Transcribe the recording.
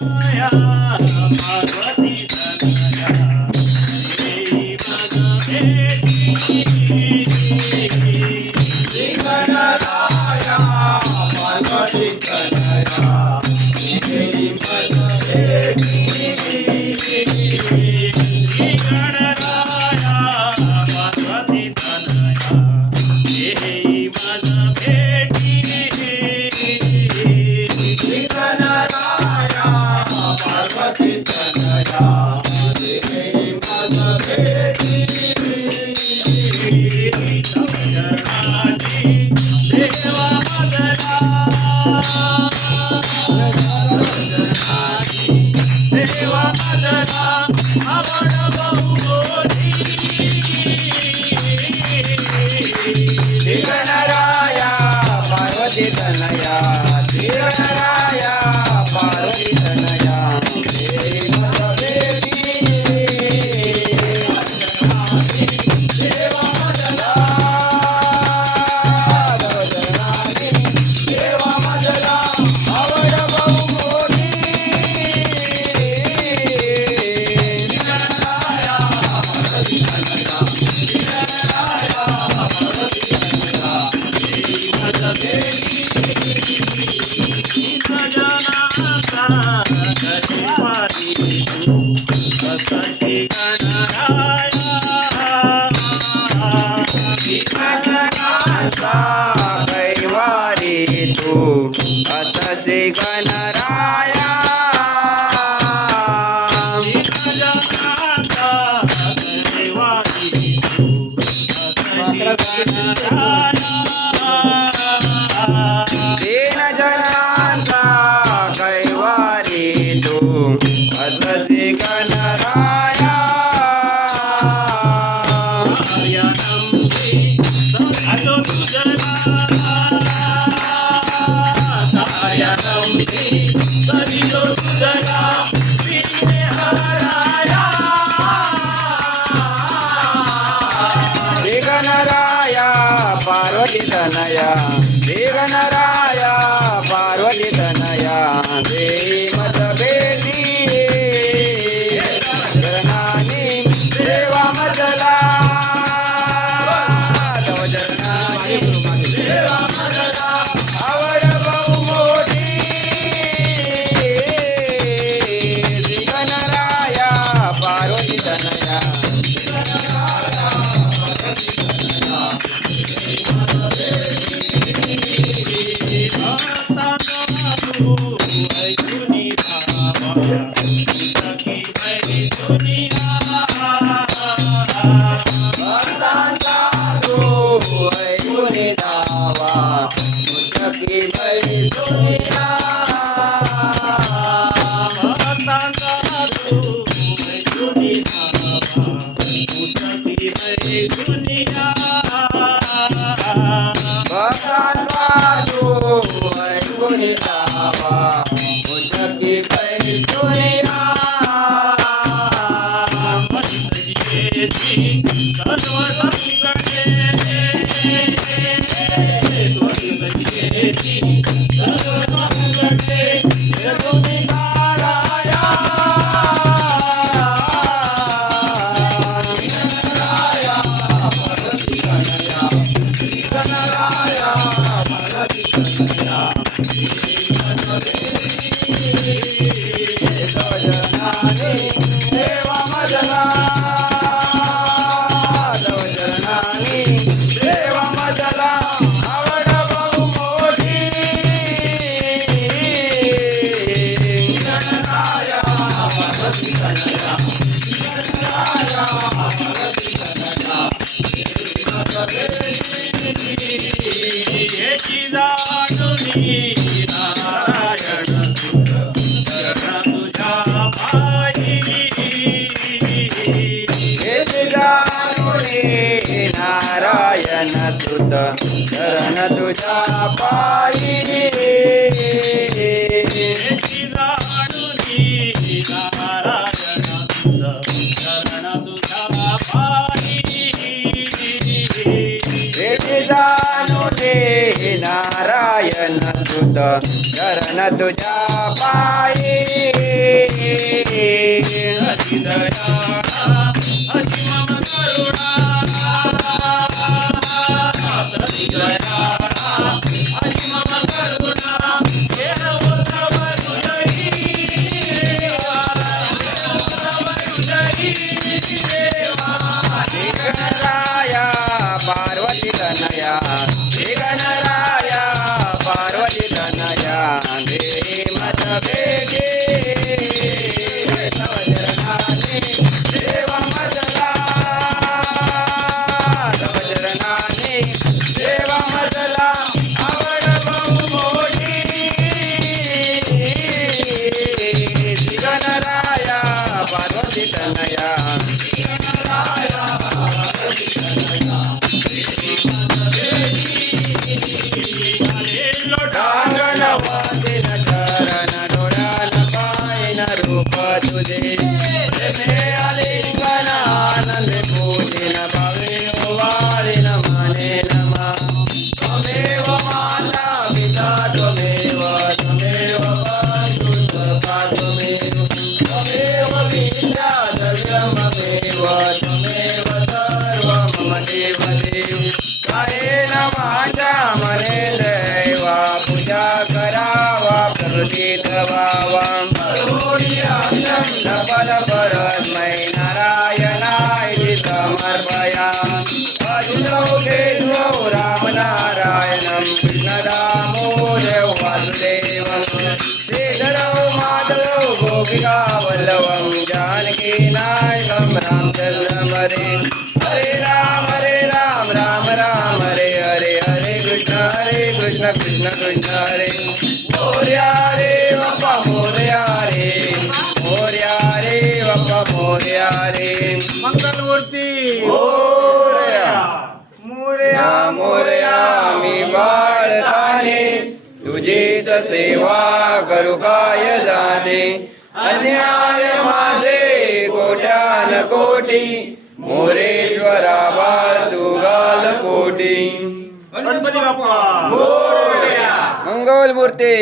या पार्वती तनया देवी मग भेटी श्री गणराया पार्वती तनया देवी मग भेटी श्री गणराया पार्वती तनया देवी मग भेटी श्री गणराया पार्वती तनया देवी मग भेटी चरणाची सेवा मगला चरणाची सेवा मगला आवड बहुमोठी श्री गणराया पार्वती तनया श्री गणराया पार्वती तनया देवी मग भेटी सेवा मगला चरणाची सेवा मगला आवड बहुमोठी श्री गणराया पार्वती तनया श्री गणराया पार्वती तनया देवी मग भेटी गजाननाचा कैवारी तू असंख्य गणराया गजाननाचा कैवारी तू अससे गणराया गजाननाचा कैवारी तू असंख्य गणराया दीन जनांचा कैवारी तू अससे गणराया कार्यानंदी सरितो तुझला कार्यानंदी सरितो तुझला विने हराया श्री गणराया पार्वती तनया श्री गणराया पार्वती तनया देवी मग भेटी चरणानी सेवा मगला तव चरणानी सेवा मगला आवड बहुमोठी श्री गणराया पार्वती तनया शरण तुझ्या पायी शरण तुझ्या पायी नारायण सुत गोविंद शरण तुझ्या पायी हरी दयाळा हरी मम करुणा हरी दयाळा हरी मम करुणा हे उद्धव हृदयी गणराया पार्वती तनया श्री गणराया पार्वती तनया देवी मत भेटे तव चरणाने देव मजला तव चरणाने देव मजला आवड बहु मोठी श्री गणराया पार्वती तनया डांगण वादिन चरण डोळ्यान पायन रूप तुझे प्रेमे आलिंगन आनंद पूजिन भावे ओवाळीन माने नमा त्वमेव माता पिता त्वमेव त्वमेव बंधु सखा त्वमेव त्वमेव विद्या द्रव्यममेव त्वमेव सर्व मम देव देव कायेन माझ्या मने दैवा पूजा करावा प्रकृतीत व्हावा डबल परस्मै नारायणाय समर्पया अजुनौ केशवौ रामनारायणं कृष्णदामोदरौ वासुदेवं श्रीधरौ माधवौ गोपिका वल्लभं जानकीनायकं रामचन्द्रं हरे राम राम राम हरे हरे कृष्ण कृष्ण कृष्ण हरे मोरया रे बाप्पा मोरया रे बाप्पा मोरया रे मंगलमूर्ती मोरया मोरया मोरया मी बाळताने तुझीच सेवा करू काय जाणे अन्याय माझे कोट्यान कोटी मोरेश्वरा बाळ तू गाल कोटी गणपती बाप्पा मंगल मूर्ती